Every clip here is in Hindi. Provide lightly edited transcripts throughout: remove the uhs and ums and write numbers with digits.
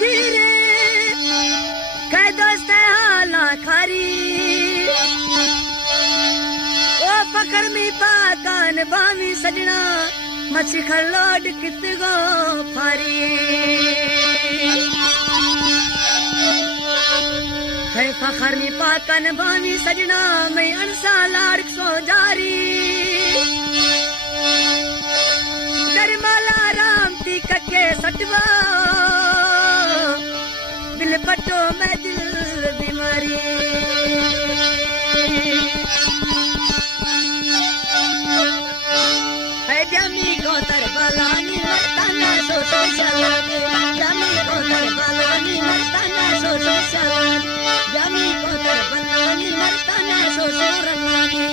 धीरे कह दोस्त हाला खारी ओ पकड़ मी पाकान बामी सजना मच्छी खलोड कित गो फारी है फखर मी पाकान बामी सजना मैं अनसा लाड़ सो जारी गरमाला राम ती कके सटवा दिल पटो मैं दिल बीमारी है जमी को तरबलानी मर्दाना सोच सलाम जमी को तरबलानी मर्दाना सोच सलाम जमी को तरबलानी मर्दाना सोच रंगानी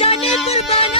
जाने कुर्बाना